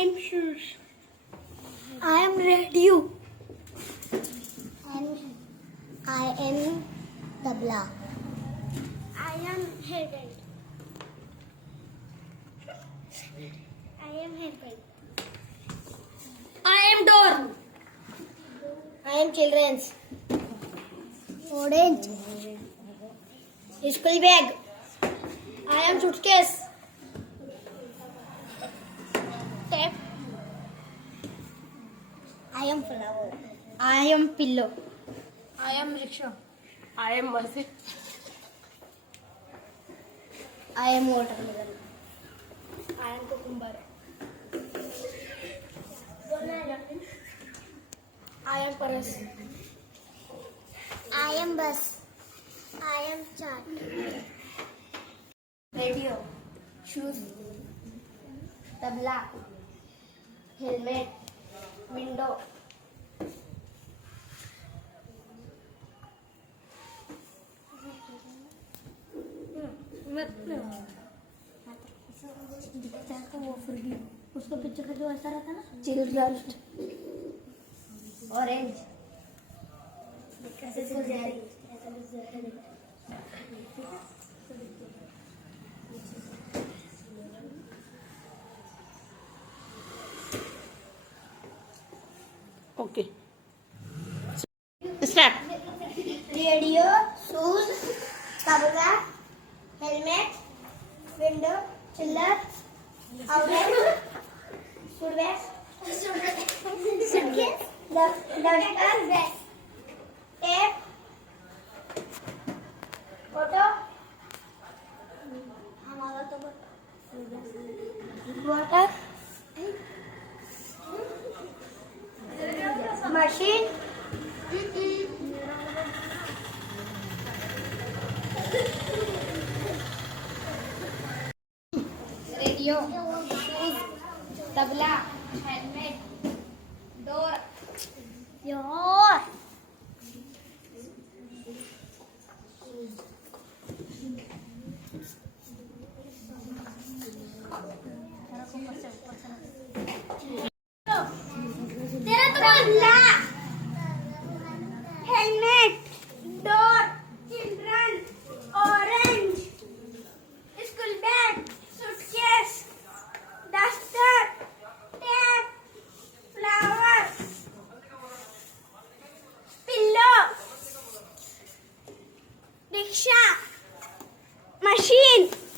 am shoes. I am radio. I am tabla. I am headband. I am headband. I am door. I am children's. Orange. School bag. I am suitcase. Tape. I am flower. I am pillow. I am rickshaw. I am masjid. I am watermelon. I am cucumber. I am paras. I am bus. I am chart. Radio. Shoes. Tabla. Helmet. Window. उसको पीछे का जो ऐसा रहता ना children orange कैसे चल जा रही Okay. Start. Radio shoes tabla helmet window चिल्लर outline suitcase duster tape photo हमारा तो water machine radio shoes tabla helmet door your तेरा तो tabla helmet door children orange school bag suitcase, duster, tape, flower, pillow, rickshaw, machine.